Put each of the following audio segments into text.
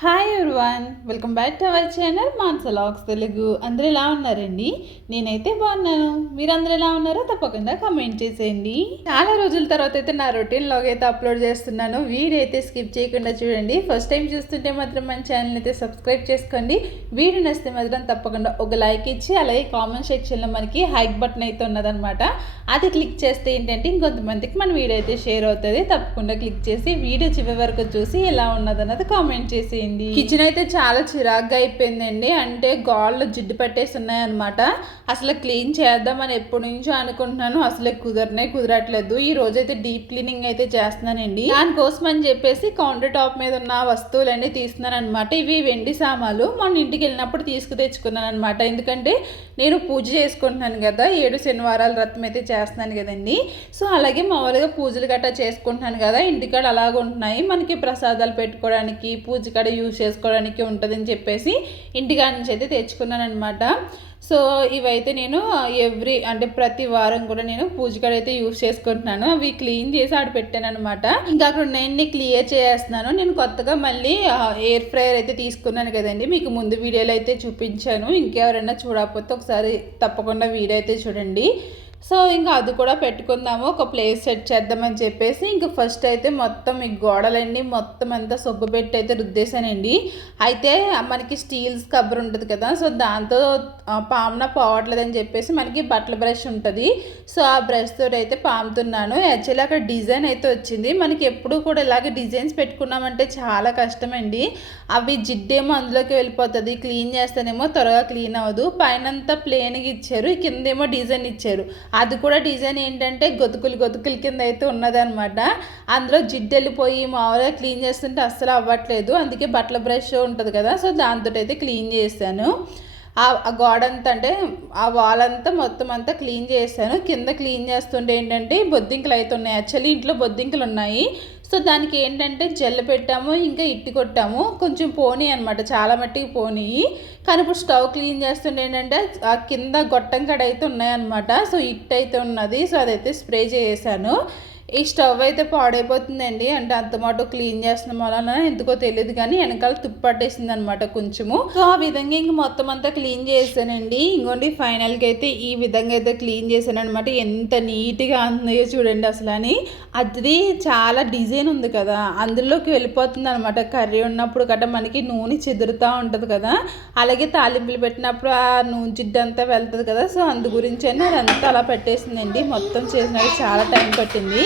Hi everyone, welcome back to our channel Mansa vlogs Telugu. అందరూ ఎలా ఉన్నారండి? నేనైతే బాగున్నాను. మీరందరూ ఎలా ఉన్నారో తప్పకుండా కామెంట్ చేసేయండి. చాలా రోజుల తర్వాత అయితే నా రొటీన్ లాగ్ అయితే అప్లోడ్ చేస్తున్నాను. వీడియో అయితే స్కిప్ చేయకుండా చూడండి. ఫస్ట్ టైం చూస్తుంటే మాత్రం మన ఛానల్ అయితే సబ్స్క్రైబ్ చేసుకోండి. వీడియో నచ్చితే మాత్రం తప్పకుండా ఒక లైక్ ఇచ్చి అలాగే కామెంట్ సెక్షన్లో మనకి హైక్ బటన్ అయితే ఉన్నదనమాట. అది క్లిక్ చేస్తే ఏంటంటే ఇంకొంతమందికి మన వీడియో అయితే షేర్ అవుతుంది. తప్పకుండా క్లిక్ చేసి వీడియో చివరి వరకు చూసి ఎలా ఉన్నదన్నది కామెంట్ చేసి. కిచెన్ అయితే చాలా చిరాగ్గా అయిపోయిందండి. అంటే గాల్లో జిడ్డు పట్టేసి ఉన్నాయన్నమాట. అసలు క్లీన్ చేద్దామని ఎప్పటి నుంచో అనుకుంటున్నాను. అసలు కుదరట్లేదు. ఈ రోజు అయితే డీప్ క్లీనింగ్ అయితే చేస్తున్నానండి. దానికోసం అని చెప్పేసి కౌంటర్ టాప్ మీద ఉన్న వస్తువులన్నీ తీస్తున్నాను అనమాట. ఇవి వెండి సామాన్లు మొన్న ఇంటికి వెళ్ళినప్పుడు తెచ్చుకున్నాను అనమాట. ఎందుకంటే నేను పూజ చేసుకుంటున్నాను కదా, 7 శనివారాల వ్రతం అయితే చేస్తున్నాను కదండి. సో అలాగే మామూలుగా పూజలు గట్రా చేసుకుంటున్నాను కదా, ఇంటికాడ అలాగ ఉంటున్నాయి. మనకి ప్రసాదాలు పెట్టుకోవడానికి పూజ కాడ యూజ్ చేసుకోవడానికి ఉంటుందని చెప్పేసి ఇంటికాడ నుంచి అయితే తెచ్చుకున్నాను అనమాట. సో ఇవైతే నేను ప్రతి వారం కూడా నేను పూజ కాడ అయితే యూజ్ చేసుకుంటున్నాను. అవి క్లీన్ చేసి ఆడ పెట్టాను అనమాట. ఇంకా అక్కడ నేను క్లియర్ చేస్తున్నాను. నేను కొత్తగా మళ్ళీ ఎయిర్ ఫ్రైయర్ అయితే తీసుకున్నాను కదండి, మీకు ముందు వీడియోలో అయితే చూపించాను. ఇంకెవరైనా చూడకపోతే ఒకసారి తప్పకుండా వీడియో అయితే చూడండి. సో ఇంకా అది కూడా పెట్టుకుందాము, ఒక ప్లేస్ సెట్ చేద్దామని చెప్పేసి ఇంకా ఫస్ట్ అయితే మొత్తం ఈ గోడలన్నీ మొత్తం అంతా సొబ్బు పెట్టి అయితే రుద్దేశానండి. అయితే మనకి స్టీల్ స్క్రబ్బర్ ఉంటుంది కదా, సో దాంతో పామున పోవట్లేదని చెప్పేసి మనకి బట్టల బ్రష్ ఉంటుంది. సో ఆ బ్రష్ తోటి అయితే పాముతున్నాను. యాక్చువల్లీ అక్కడ డిజైన్ అయితే వచ్చింది. మనకి ఎప్పుడు కూడా ఇలాగే డిజైన్స్ పెట్టుకున్నామంటే చాలా కష్టమండి. అవి జిడ్డేమో అందులోకి వెళ్ళిపోతుంది, క్లీన్ చేస్తేనేమో త్వరగా క్లీన్ అవ్వదు. పైనంతా ప్లేన్గా ఇచ్చారు, కిందేమో డిజైన్ ఇచ్చారు. అది కూడా డిజైన్ ఏంటంటే గొతుకుల కింద అయితే ఉన్నదనమాట. అందులో జిడ్డు వెళ్ళిపోయి మామూలుగా క్లీన్ చేస్తుంటే అస్సలు అవ్వట్లేదు. అందుకే బట్టల బ్రష్ ఉంటుంది కదా, సో దాంతో అయితే క్లీన్ చేశాను. ఆ గోడ అంతా అంటే ఆ వాల్ అంతా మొత్తం అంతా క్లీన్ చేశాను. కింద క్లీన్ చేస్తుంటే ఏంటంటే బొద్దింకలు అయితే ఉన్నాయి. యాక్చువల్లీ ఇంట్లో బొద్దింకలు ఉన్నాయి. సో దానికి ఏంటంటే జెల్ పెట్టాము, ఇంకా ఇట్టి కొట్టాము. కొంచెం పోనీ అనమాట, చాలా మట్టికి పోనీ. కానీ ఇప్పుడు స్టవ్ క్లీన్ చేస్తుంటే ఏంటంటే ఆ కింద గొట్టం కడ అయితే ఉన్నాయన్నమాట. సో ఇట్ అయితే ఉన్నది. సో అదైతే స్ప్రే చేసాను. ఈ స్టవ్ అయితే పాడైపోతుందండి. అంటే అంత మాట క్లీన్ చేస్తున్నాం వలన ఎందుకో తెలియదు కానీ వెనకాల తుప్పు పట్టేసింది అనమాట కొంచెము. సో ఆ విధంగా ఇంక మొత్తం అంతా క్లీన్ చేశానండి. ఇంకోండి ఫైనల్గా అయితే ఈ విధంగా అయితే క్లీన్ చేశాను అనమాట. ఎంత నీట్గా అందో చూడండి అసలు. అని అది చాలా డిజైన్ ఉంది కదా, అందులోకి వెళ్ళిపోతుంది అనమాట. కర్రీ ఉన్నప్పుడు గట్రా మనకి నూనె చెదురుతూ ఉంటుంది కదా, అలాగే తాలింపులు పెట్టినప్పుడు ఆ నూనె జిడ్డు అంతా వెళ్తుంది కదా. సో అందు గురించి అని అదంతా అలా పెట్టేసిందండి. మొత్తం చేసినది చాలా టైం పట్టింది.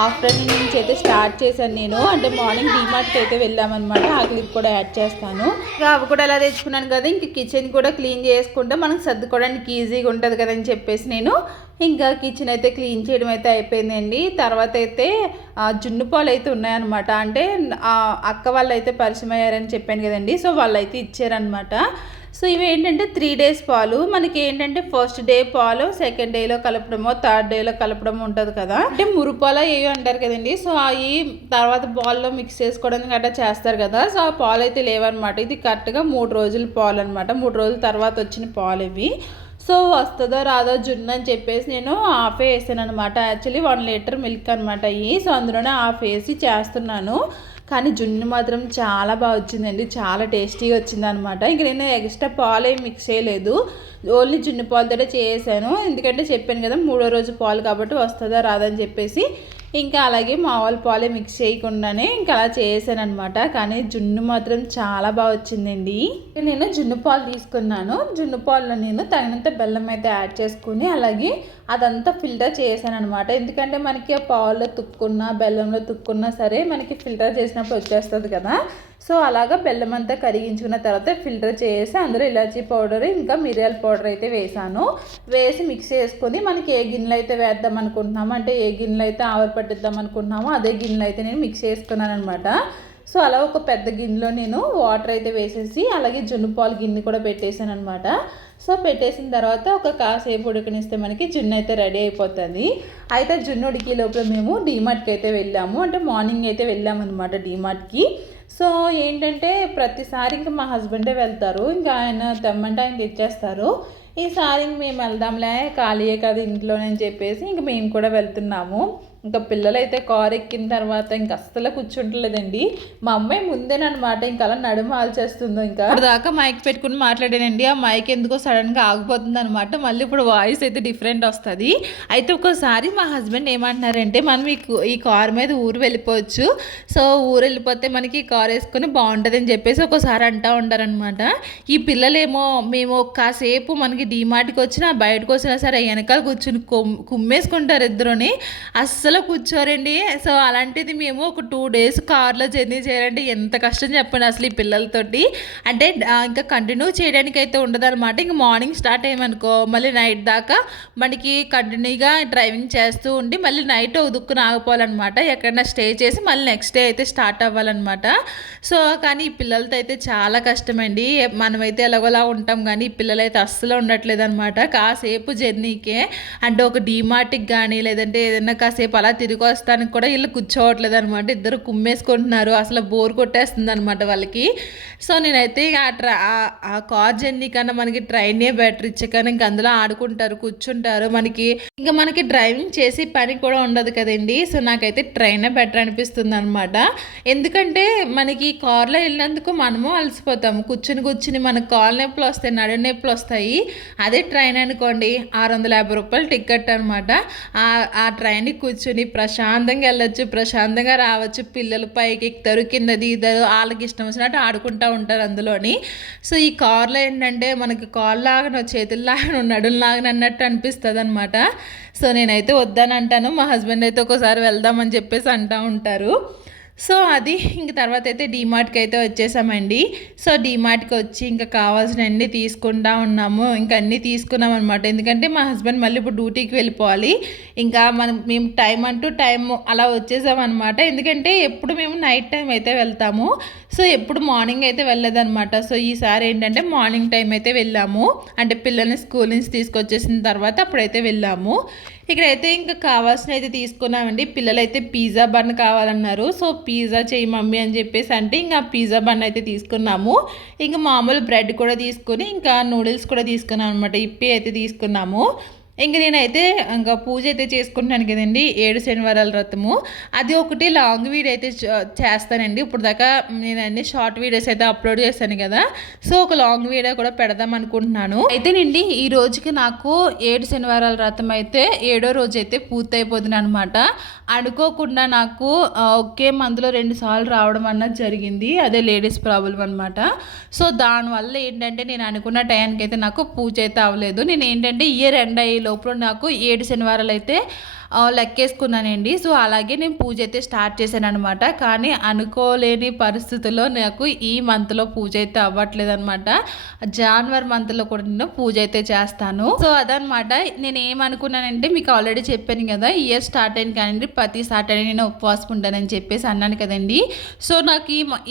ఆఫ్టర్నూన్ నుంచి అయితే స్టార్ట్ చేశాను నేను. అంటే మార్నింగ్ డీమార్ట్కి అయితే వెళ్ళామన్నమాట. ఆ క్లిప్ కూడా యాడ్ చేస్తాను. అవి కూడా ఎలా తెచ్చుకున్నాను కదా, ఇంక కిచెన్ కూడా క్లీన్ చేసుకుంటే మనకు సర్దుకోవడానికి ఈజీగా ఉంటుంది కదని చెప్పేసి నేను ఇంకా కిచెన్ అయితే క్లీన్ చేయడం అయితే అయిపోయిందండి. తర్వాత అయితే జున్ను పాలు అయితే ఉన్నాయన్నమాట. అంటే అక్క వాళ్ళు అయితే పరిచయం అయ్యారని చెప్పాను కదండి, సో వాళ్ళు అయితే ఇచ్చారనమాట. సో ఇవి ఏంటంటే 3 days పాలు. మనకి ఏంటంటే ఫస్ట్ డే పాలు సెకండ్ డేలో కలపడమో థర్డ్ డేలో కలపడమో ఉంటుంది కదా, అంటే మురుపాలు ఏవి అంటారు కదండి. సో అవి తర్వాత పాల్లో మిక్స్ చేసుకోవడానికి గట్రా చేస్తారు కదా. సో ఆ పాలు అయితే లేవన్నమాట. ఇది కరెక్ట్గా 3 రోజుల పాలు అనమాట. 3 రోజుల తర్వాత వచ్చిన పాలు ఇవి. సో వస్తుందో రాదో జున్ను అని చెప్పేసి నేను హాఫ్ వేసాను అనమాట. యాక్చువల్లీ 1 లీటర్ మిల్క్ అనమాట అయ్యి. సో అందులోనే హాఫ్ వేసి చేస్తున్నాను. కానీ జున్ను మాత్రం చాలా బాగా వచ్చిందండి, చాలా టేస్టీగా వచ్చిందనమాట. ఇంక నేను ఎక్స్ట్రా పాలు ఏమి మిక్స్ చేయలేదు, ఓన్లీ జున్ను పాలతోనే చేసాను. ఎందుకంటే చెప్పాను కదా 3వ రోజు పాలు కాబట్టి వస్తుందా రాదని చెప్పేసి ఇంకా అలాగే మామూలు పాలే మిక్స్ చేయకుండానే ఇంకా అలా చేసాను అనమాట. కానీ జున్ను మాత్రం చాలా బాగా వచ్చిందండి. నేను జున్ను పాలు తీసుకున్నాను. జున్ను పాలలో నేను తగినంత బెల్లం అయితే యాడ్ చేసుకుని అలాగే అదంతా ఫిల్టర్ చేశాను అనమాట. ఎందుకంటే మనకి ఆ పాలలో తుక్కున్నా బెల్లంలో తుక్కున్నా సరే మనకి ఫిల్టర్ చేసినప్పుడు వచ్చేస్తుంది కదా. సో అలాగా బెల్లం అంతా కరిగించుకున్న తర్వాత ఫిల్టర్ చేసి అందులో ఇలాచీ పౌడర్ ఇంకా మిరియాల పౌడర్ అయితే వేసి మిక్స్ చేసుకొని మనకి ఏ గిన్నెలు అయితే వేద్దాం అనుకుంటున్నామో, అంటే ఏ గిన్నెలు అయితే ఆవిరి పట్టిద్దాం అనుకుంటున్నామో అదే గిన్నెలు అయితే నేను మిక్స్ చేసుకున్నాను అనమాట. సో అలా ఒక పెద్ద గిన్నెలో నేను వాటర్ అయితే వేసేసి అలాగే జున్ను పాలు గిన్నె కూడా పెట్టేశాను అనమాట. సో పెట్టేసిన తర్వాత ఒక కాసేపు ఉడకనిస్తే మనకి జున్ను అయితే రెడీ అయిపోతుంది. అయితే జున్ను ఉడికి లోపల మేము డీమార్ట్కి అయితే వెళ్ళాము. అంటే మార్నింగ్ అయితే వెళ్ళామన్నమాట డీమార్ట్కి. సో ఏంటంటే ప్రతిసారి ఇంకా మా హస్బెండే వెళ్తారు, ఇంకా ఆయన తెమ్మంటే ఆయన తెచ్చేస్తారు. ఈసారి మేము వెళ్దాంలే ఖాళీయే కదా ఇంట్లోనే అని చెప్పేసి ఇంక మేము కూడా వెళ్తున్నాము. ఇంకా పిల్లలైతే కార్ ఎక్కిన తర్వాత ఇంకా అస్సలు కూర్చుంటలేదండి. మా అమ్మాయి ముందేనమాట ఇంకా అలా నడుమ ఆల్చేస్తుందో. ఇంకా దాకా మైక్ పెట్టుకుని మాట్లాడానండి. ఆ మైక్ ఎందుకో సడన్గా ఆగిపోతుంది అనమాట. మళ్ళీ ఇప్పుడు వాయిస్ అయితే డిఫరెంట్ వస్తుంది. అయితే ఒక్కోసారి మా హస్బెండ్ ఏమంటున్నారంటే మనం ఈ కార్ మీద ఊరు వెళ్ళిపోవచ్చు, సో ఊరు వెళ్ళిపోతే మనకి కార్ వేసుకొని బాగుంటుంది అని చెప్పేసి ఒక్కోసారి అంటూ ఉంటారనమాట. ఈ పిల్లలేమో మేము కాసేపు మనకి డీమార్ట్కి వచ్చినా బయటకు వచ్చినా సరే వెనకాల కూర్చుని కుమ్మేసుకుంటారు ఇద్దరుని, అస్సలు కూర్చోరండి. సో అలాంటిది మేము ఒక 2 days కార్లో జర్నీ చేయాలంటే ఎంత కష్టం చెప్పండి అసలు ఈ పిల్లలతోటి. అంటే ఇంకా కంటిన్యూ చేయడానికి అయితే ఉండదు అనమాట. ఇంక మార్నింగ్ స్టార్ట్ అయ్యామనుకో మళ్ళీ నైట్ దాకా మనకి కంటిన్యూగా డ్రైవింగ్ చేస్తూ ఉండి మళ్ళీ నైట్ దుక్కున ఆగిపోవాలన్నమాట. ఎక్కడైనా స్టే చేసి మళ్ళీ నెక్స్ట్ డే అయితే స్టార్ట్ అవ్వాలన్నమాట. సో కానీ ఈ పిల్లలతో అయితే చాలా కష్టమండి. మనమైతే ఎలాగోలా ఉంటాం కానీ ఈ పిల్లలు అయితే అస్సలు ఉండట్లేదు అనమాట. కాసేపు జర్నీకే అంటే ఒక డీమార్ట్కి కానీ లేదంటే ఏదైనా కాసేపు అలా తిరిగి వస్తానికి కూడా వీళ్ళు కూర్చోవట్లేదు అనమాట. ఇద్దరు కుమ్మేసుకుంటున్నారు, అసలు బోర్ కొట్టేస్తుంది అనమాట వాళ్ళకి. సో నేనైతే ఆ కార్ జర్నీ కన్నా మనకి ట్రైనే బెటర్ ఇచ్చాకని ఇంక అందులో ఆడుకుంటారు, కూర్చుంటారు. మనకి డ్రైవింగ్ చేసి పని కూడా ఉండదు కదండి. సో నాకైతే ట్రైనే బెటర్ అనిపిస్తుంది అనమాట. ఎందుకంటే మనకి కార్లో వెళ్ళినందుకు మనము అలసిపోతాము, కూర్చుని మనకు కాళ్ళ నొప్పులు వస్తాయి, నడు నొప్పులు వస్తాయి. అదే ట్రైన్ అనుకోండి 650 రూపాయలు టికెట్ అనమాట. ఆ ట్రైన్కి కూర్చొని ప్రశాంతంగా వెళ్ళొచ్చు, ప్రశాంతంగా రావచ్చు. పిల్లలు పైకి ఎక్కుతారు, కింద దిగుతారు, వాళ్ళకి ఇష్టం వచ్చినట్టు ఆడుకుంటూ ఉంటారు అందులోని. సో ఈ కార్లో ఏంటంటే మనకి కాళ్ళు లాగను, చేతులు లాగను, నడులు లాగను అన్నట్టు అనిపిస్తుంది అనమాట. సో నేనైతే వద్దని అంటాను, మా హస్బెండ్ అయితే ఒకసారి వెళ్దామని చెప్పేసి అంటూ ఉంటారు. సో అది ఇంక తర్వాత అయితే డీమార్ట్కి అయితే వచ్చేసామండి. సో డీమార్ట్కి వచ్చి ఇంకా కావాల్సిన అన్నీ తీసుకుంటా ఉన్నాము. ఇంకా అన్నీ తీసుకున్నాం అనమాట. ఎందుకంటే మా హస్బెండ్ మళ్ళీ ఇప్పుడు డ్యూటీకి వెళ్ళిపోవాలి. ఇంకా మేము టైం అలా వచ్చేసామన్నమాట. ఎందుకంటే ఎప్పుడు మేము నైట్ టైం అయితే వెళ్తాము, సో ఎప్పుడు మార్నింగ్ అయితే వెళ్ళలేదన్నమాట. సో ఈసారి ఏంటంటే మార్నింగ్ టైం అయితే వెళ్ళాము. అంటే పిల్లల్ని స్కూల్ నుంచి తీసుకొచ్చేసిన తర్వాత అప్పుడైతే వెళ్ళాము. ఇక్కడైతే ఇంకా కావాల్సిన అయితే తీసుకున్నామండి. పిల్లలైతే పిజ్జా బన్ కావాలన్నారు. సో పిజ్జా చేయి మమ్మీ అని చెప్పేసి అంటే ఇంకా పిజ్జా బన్ అయితే తీసుకున్నాము. ఇంకా మామూలు బ్రెడ్ కూడా తీసుకుని ఇంకా నూడిల్స్ కూడా తీసుకున్నాం అనమాట. ఇప్పి అయితే తీసుకున్నాము. ఇంక నేనైతే ఇంకా పూజ అయితే చేసుకుంటున్నాను కదండి, 7 శనివారాల వ్రతము. అది ఒకటి లాంగ్ వీడియో అయితే చేస్తానండి. ఇప్పుడు దాకా నేను అన్ని షార్ట్ వీడియోస్ అయితే అప్లోడ్ చేశాను కదా, సో ఒక లాంగ్ వీడియో కూడా పెడదాం అనుకుంటున్నాను. అయితేనండి ఈ రోజుకి నాకు 7 శనివారాల వ్రతం అయితే 7వ రోజు అయితే పూర్తయిపోతుంది అనమాట. అనుకోకుండా నాకు ఒకే మంత్లో 2 సార్లు రావడం అన్నది జరిగింది. అదే లేడీస్ ప్రాబ్లం అనమాట. సో దానివల్ల ఏంటంటే నేను అనుకున్న టైంకి అయితే నాకు పూజ అయితే అవ్వలేదు. నేను ఏంటంటే ఇయర్ ఎండ్ అయ్యే లోపల నాకు 7 శనివారాలు అయితే లెక్కేసుకున్నానండి. సో అలాగే నేను పూజ అయితే స్టార్ట్ చేశాను అనమాట. కానీ అనుకోలేని పరిస్థితుల్లో నాకు ఈ మంత్లో పూజ అయితే అవ్వట్లేదు అనమాట. జనవరి మంత్లో కూడా నేను పూజ అయితే చేస్తాను. సో అదనమాట. నేను ఏమనుకున్నానంటే మీకు ఆల్రెడీ చెప్పాను కదా, ఇయర్ స్టార్ట్ అయింది కానీ ప్రతి సాటర్డే నేను ఉపవాసం ఉంటానని చెప్పేసి అన్నాను కదండి. సో నాకు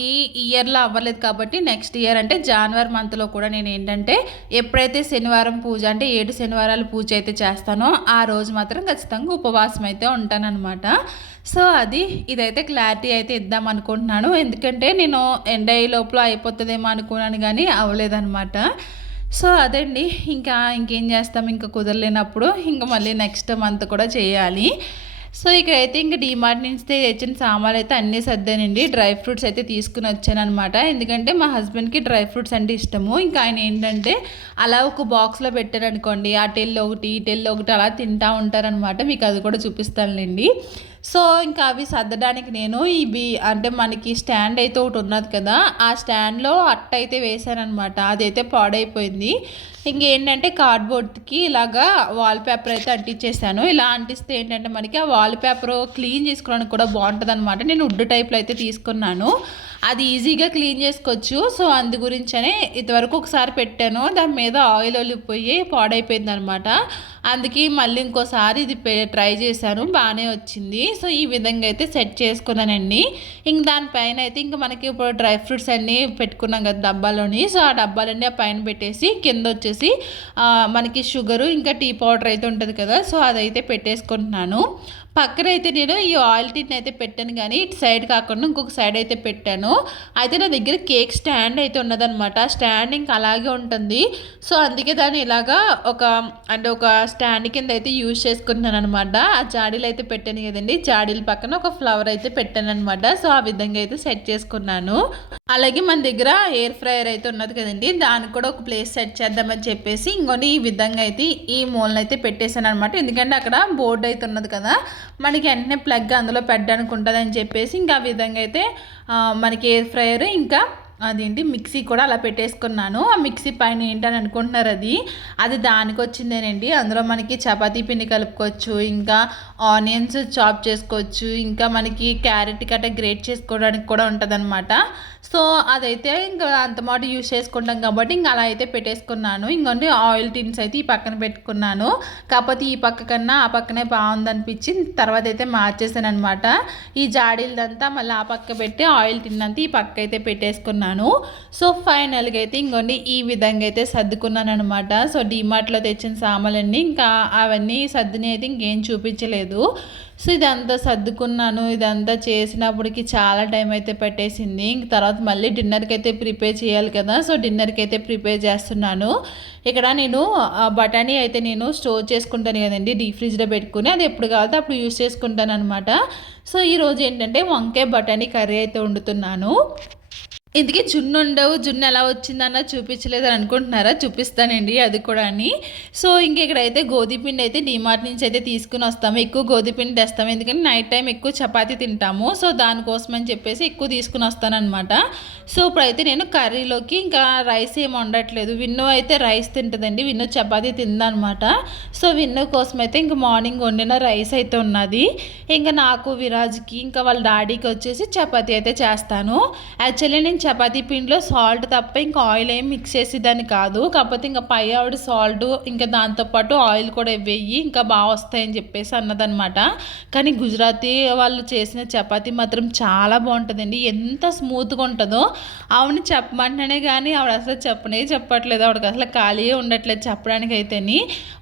ఈ ఇయర్లో అవ్వలేదు కాబట్టి నెక్స్ట్ ఇయర్ అంటే జనవరి మంత్లో కూడా నేను ఏంటంటే ఎప్పుడైతే శనివారం పూజ అంటే 7 శనివారాలు పూజ అయితే చేస్తానో ఆ రోజు మాత్రం ఖచ్చితంగా ఉపవాసం అయితే ఉంటానన్నమాట. సో ఇదైతే క్లారిటీ అయితే ఇద్దాం అనుకుంటున్నాను. ఎందుకంటే నేను ఎండ్ అయ్యే లోపల అయిపోతుందేమో అనుకున్నాను కానీ అవ్వలేదన్నమాట. సో అదండి. ఇంకేం చేస్తాం, ఇంకా కుదరలేనప్పుడు ఇంకా మళ్ళీ నెక్స్ట్ మంత్ కూడా చేయాలి. సో ఇక్కడైతే ఇంకా డీమార్ట్ నుంచి తెచ్చిన సామాన్లు అయితే అన్నీ సర్దానండి. డ్రై ఫ్రూట్స్ అయితే తీసుకుని వచ్చాను అనమాట. ఎందుకంటే మా హస్బెండ్కి డ్రై ఫ్రూట్స్ అంటే ఇష్టము. ఇంకా ఆయన ఏంటంటే అలా ఒక బాక్స్లో పెట్టారనుకోండి, అటెల్లో ఒకటి ఇటెల్లో ఒకటి అలా తింటూ ఉంటారనమాట. మీకు అది కూడా చూపిస్తానులేండి. సో ఇంకా అవి సర్దడానికి నేను అంటే మనకి స్టాండ్ అయితే ఒకటి ఉన్నది కదా, ఆ స్టాండ్లో అట్ట అయితే వేసానమాట. అదైతే పాడైపోయింది. ఇంకేంటంటే కార్డ్బోర్డ్కి ఇలాగా వాల్పేపర్ అయితే అంటించేసాను. ఇలా అంటిస్తే ఏంటంటే మనకి ఆ వాల్పేపర్ క్లీన్ చేసుకోవడానికి కూడా బాగుంటుంది అనమాట. నేను వుడ్ టైప్లో అయితే తీసుకున్నాను. అది ఈజీగా క్లీన్ చేసుకోవచ్చు. సో అందు గురించనే ఇంతవరకు ఒకసారి పెట్టాను, దాని మీద ఆయిల్ ఒలిగిపోయి పాడైపోయింది అనమాట. అందుకే మళ్ళీ ఇంకోసారి ఇది ట్రై చేశాను, బాగానే వచ్చింది. సో ఈ విధంగా అయితే సెట్ చేసుకున్నానండి. ఇంక దానిపైన అయితే ఇంకా మనకి ఇప్పుడు డ్రై ఫ్రూట్స్ అన్నీ పెట్టుకున్నాం కదా డబ్బాలోని. సో ఆ డబ్బాలన్నీ ఆ పైన పెట్టేసి కింద వచ్చేసి మనకి షుగరు ఇంకా టీ పౌడర్ అయితే ఉంటుంది కదా, సో అదైతే పెట్టేసుకుంటున్నాను. పక్కన అయితే నేను ఈ ఆయిల్ టిన్ అయితే పెట్టాను, కానీ ఇటు సైడ్ కాకుండా ఇంకొక సైడ్ అయితే పెట్టాను. అయితే నా దగ్గర కేక్ స్టాండ్ అయితే ఉన్నదనమాట. స్టాండ్ ఇంకా అలాగే ఉంటుంది. సో అందుకే దాన్ని ఇలాగా ఒక స్టాండ్ కింద అయితే యూజ్ చేసుకుంటున్నాను అనమాట. ఆ జాడీలు అయితే పెట్టాను కదండి, జాడీల పక్కన ఒక ఫ్లవర్ అయితే పెట్టాను అనమాట. సో ఆ విధంగా అయితే సెట్ చేసుకున్నాను. అలాగే మన దగ్గర ఎయిర్ ఫ్రైయర్ అయితే ఉన్నది కదండి, దానికి కూడా ఒక ప్లేస్ సెట్ చేద్దామని చెప్పేసి ఇంకొని ఈ విధంగా అయితే ఈ మూలన అయితే పెట్టేశాను అనమాట. ఎందుకంటే అక్కడ బోర్డు అయితే ఉన్నది కదా, మనకి వెంటనే ప్లగ్ అందులో పెట్టడానికి ఉంటుంది అని చెప్పేసి ఇంకా ఆ విధంగా అయితే మనకి ఎయిర్ ఫ్రైయర్ ఇంకా అదేంటి మిక్సీ కూడా అలా పెట్టేసుకున్నాను. ఆ మిక్సీ పైన ఏంటని అనుకుంటున్నారు, అది దానికి వచ్చిందేనండి. అందులో మనకి చపాతీ పిండి కలుపుకోవచ్చు, ఇంకా ఆనియన్స్ చాప్ చేసుకోవచ్చు, ఇంకా మనకి క్యారెట్ కట్ట గ్రేట్ చేసుకోవడానికి కూడా ఉంటుంది. సో అదైతే ఇంకా అంత మాట యూజ్ చేసుకుంటాం కాబట్టి ఇంకా అలా అయితే పెట్టేసుకున్నాను. ఇంకొండి ఆయిల్ టిన్స్ అయితే ఈ పక్కన పెట్టుకున్నాను. కాకపోతే ఈ పక్క కన్నా ఆ పక్కనే బాగుందనిపించి తర్వాత అయితే మార్చేసాను అనమాట. ఈ జాడీలదంతా మళ్ళీ ఆ పక్క పెట్టి ఆయిల్ టిన్ అంతా ఈ పక్క అయితే పెట్టేసుకున్నాను. సో ఫైనల్గా అయితే ఇంకొండి ఈ విధంగా అయితే సర్దుకున్నాను అనమాట. సో డీమార్ట్లో తెచ్చిన సామాన్లన్నీ ఇంకా అవన్నీ సర్దుని అయితే ఇంకేం చూపించలేదు. సో ఇదంతా సర్దుకున్నాను. ఇదంతా చేసినప్పటికి చాలా టైం అయితే పెట్టేసింది. ఇంక తర్వాత మళ్ళీ డిన్నర్కి అయితే ప్రిపేర్ చేయాలి కదా. సో డిన్నర్కి అయితే ప్రిపేర్ చేస్తున్నాను. ఇక్కడ నేను బఠానీ అయితే నేను స్టోర్ చేసుకుంటాను కదండి, డీప్ ఫ్రిడ్జ్లో పెట్టుకుని, అది ఎప్పుడు కావాలో అప్పుడు యూస్ చేసుకుంటాను అనమాట. సో ఈరోజు ఏంటంటే వంకాయ బఠానీ కర్రీ అయితే వండుతున్నాను. ఇందుకే జున్ను ఉండవు, జున్ను ఎలా వచ్చిందన్న చూపించలేదు అని అనుకుంటున్నారా, చూపిస్తానండి అది కూడా అని. సో ఇక్కడైతే గోధుమపిండి అయితే డిమార్ట్ నుంచి అయితే తీసుకుని వస్తాము. ఎక్కువ గోధుమపిండి తెస్తాము, ఎందుకంటే నైట్ టైం ఎక్కువ చపాతీ తింటాము. సో దానికోసం అని చెప్పేసి ఎక్కువ తీసుకుని వస్తానమాట. సో ఇప్పుడైతే నేను కర్రీలోకి ఇంకా రైస్ ఏమి వండట్లేదు. విన్ను అయితే రైస్ తింటుందండి, విన్ను చపాతీ తిందనమాట. సో విన్ను కోసం అయితే ఇంకా మార్నింగ్ వండిన రైస్ అయితే ఉన్నది. ఇంకా నాకు విరాజ్కి ఇంకా వాళ్ళ డాడీకి వచ్చేసి చపాతీ అయితే చేస్తాను. యాక్చువల్లీ నేను చపాతీ పిండిలో సాల్ట్ తప్ప ఇంకా ఆయిల్ ఏం మిక్స్ చేసేదాన్ని కాదు. కాకపోతే ఇంకా పై ఆవిడ సాల్ట్ ఇంకా దాంతోపాటు ఆయిల్ కూడా వెయ్యి ఇంకా బాగా వస్తాయని చెప్పేసి అన్నదనమాట. కానీ గుజరాతీ వాళ్ళు చేసిన చపాతీ మాత్రం చాలా బాగుంటుందండి. ఎంత స్మూత్గా ఉంటుందో ఆవిడని చెప్పమంటేనే కానీ ఆవిడ అసలు చెప్పట్లేదు. ఆవిడకి అసలు ఖాళీ ఉండట్లేదు చెప్పడానికి అయితేని.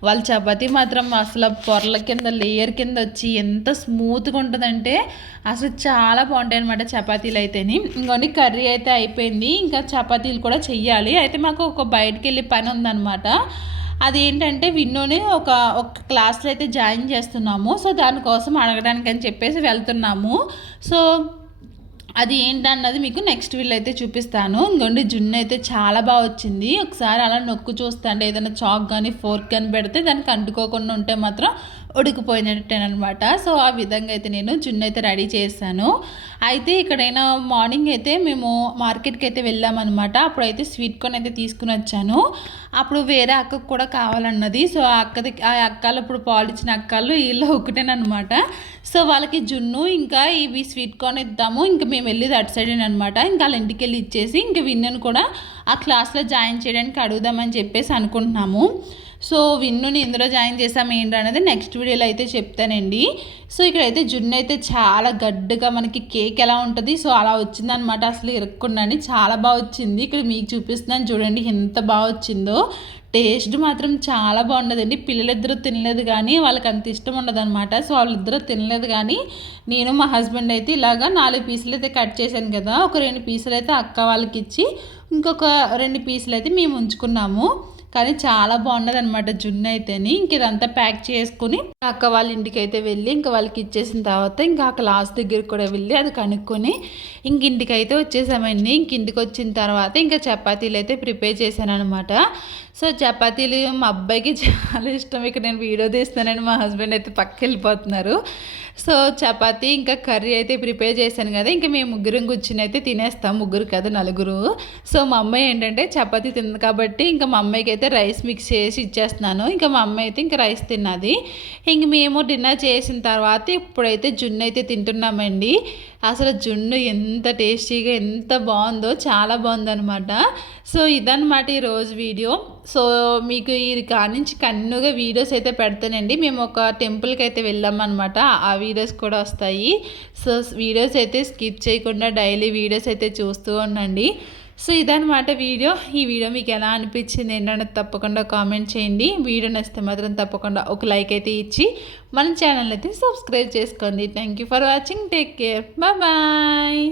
వాళ్ళ చపాతీ మాత్రం అసలు పొరల కింద లేయర్ కింద వచ్చి ఎంత స్మూత్గా ఉంటుందంటే అసలు చాలా బాగుంటాయి అనమాట చపాతీలు అయితేని. ఇంకొన్ని కర్రీ అయితే అయిపోయింది, ఇంకా చపాతీలు కూడా చెయ్యాలి. అయితే మాకు ఒక బయటకు వెళ్ళే పని ఉందన్నమాట. అది ఏంటంటే విన్నోని ఒక క్లాస్లో అయితే జాయిన్ చేస్తున్నాము. సో దానికోసం అడగడానికి అని చెప్పేసి వెళ్తున్నాము. సో అది ఏంటన్నది మీకు నెక్స్ట్ వీళ్ళు అయితే చూపిస్తాను. ఇంకొండి జున్ను అయితే చాలా బాగా వచ్చింది. ఒకసారి అలా నొక్కు చూస్తే అంటే ఏదైనా చాక్ కానీ ఫోర్క్ కానీ పెడితే దానికి అంటుకోకుండా ఉంటే మాత్రం ఉడికిపోయినట్టేనమాట. సో ఆ విధంగా అయితే నేను జున్ను అయితే రెడీ చేశాను. అయితే ఇక్కడైనా మార్నింగ్ అయితే మేము మార్కెట్కి అయితే వెళ్ళామన్నమాట. అప్పుడైతే స్వీట్ కార్న్ అయితే తీసుకుని వచ్చాను. అప్పుడు వేరే అక్కకు కూడా కావాలన్నది. సో ఆ అక్కలు ఇప్పుడు పాలిచ్చిన అక్కలు వీళ్ళు ఒకటేనమాట. సో వాళ్ళకి జున్ను ఇంకా ఇవి స్వీట్ కార్న్ ఇద్దాము, ఇంకా మేము వెళ్ళేది అటు సైడ్ అనమాట. ఇంకా వాళ్ళ ఇంటికి వెళ్ళి ఇచ్చేసి ఇంకా విన్నను కూడా ఆ క్లాస్లో జాయిన్ చేయడానికి అడుగుదామని చెప్పేసి అనుకుంటున్నాము. సో విన్నుని ఇందులో జాయిన్ చేసాము ఏంటనేది నెక్స్ట్ వీడియోలో అయితే చెప్తానండి. సో ఇక్కడైతే జున్ను అయితే చాలా గడ్డగా మనకి కేక్ ఎలా ఉంటుంది సో అలా వచ్చిందనమాట. అసలు ఇరుక్కుండాని చాలా బాగా వచ్చింది. ఇక్కడ మీకు చూపిస్తున్నాను చూడండి ఎంత బాగా వచ్చిందో. టేస్ట్ మాత్రం చాలా బాగుండదండి. పిల్లలిద్దరూ తినలేదు కానీ వాళ్ళకి అంత ఇష్టం ఉండదు అనమాట. సో వాళ్ళిద్దరూ తినలేదు కానీ నేను మా హస్బెండ్ అయితే ఇలాగా 4 పీసులు అయితే కట్ చేశాను కదా, ఒక 2 పీసులు అయితే అక్క వాళ్ళకి ఇచ్చి ఇంకొక 2 పీసులు అయితే మేము ఉంచుకున్నాము. కానీ చాలా బాగున్నది అనమాట జున్ను అయితేని. ఇంక ఇదంతా ప్యాక్ చేసుకుని అక్క వాళ్ళ ఇంటికి అయితే వెళ్ళి ఇంకా వాళ్ళకి ఇచ్చేసిన తర్వాత ఇంకా ఆ క్లాస్ దగ్గరికి కూడా వెళ్ళి అది కనుక్కొని ఇంక ఇంటికి అయితే వచ్చేసామండి. ఇంక ఇంటికి వచ్చిన తర్వాత ఇంకా చపాతీలు అయితే ప్రిపేర్ చేశాను అనమాట. సో చపాతీలు మా అబ్బాయికి చాలా ఇష్టం. ఇక్కడ నేను వీడియో తీస్తానని మా హస్బెండ్ అయితే పక్కకి వెళ్ళిపోతున్నారు. సో చపాతీ ఇంకా కర్రీ అయితే ప్రిపేర్ చేశాను కదా, ఇంకా మేము ముగ్గురం కూర్చుని అయితే తినేస్తాం. ముగ్గురు కదా 4. సో మా అమ్మాయి ఏంటంటే చపాతీ తింది కాబట్టి ఇంకా మా అమ్మాయికి అయితే రైస్ మిక్స్ చేసి ఇచ్చేస్తున్నాను. ఇంకా మా అమ్మాయి అయితే ఇంకా రైస్ తిన్నది. ఇంక మేము డిన్నర్ చేసిన తర్వాత ఇప్పుడైతే జున్ను అయితే తింటున్నామండి. అసలు జున్ను ఎంత టేస్టీగా ఎంత బాగుందో, చాలా బాగుందనమాట. సో ఇదన్నమాట ఈరోజు వీడియో. సో మీకు ఈ కానించి కన్నుగా వీడియోస్ అయితే పెడతానండి. మేము ఒక టెంపుల్కి అయితే వెళ్ళామన్నమాట, ఆ వీడియోస్ కూడా వస్తాయి. సో వీడియోస్ అయితే స్కిప్ చేయకుండా డైలీ వీడియోస్ అయితే చూస్తూ ఉండండి. సో ఇదనమాట వీడియో. ఈ వీడియో మీకు ఎలా అనిపించింది ఏంటంటే తప్పకుండా కామెంట్ చేయండి. వీడియో నచ్చితే మాత్రం తప్పకుండా ఒక లైక్ అయితే ఇచ్చి మన ఛానల్ అయితే సబ్స్క్రైబ్ చేసుకోండి. Thank you for watching. Take care. Bye.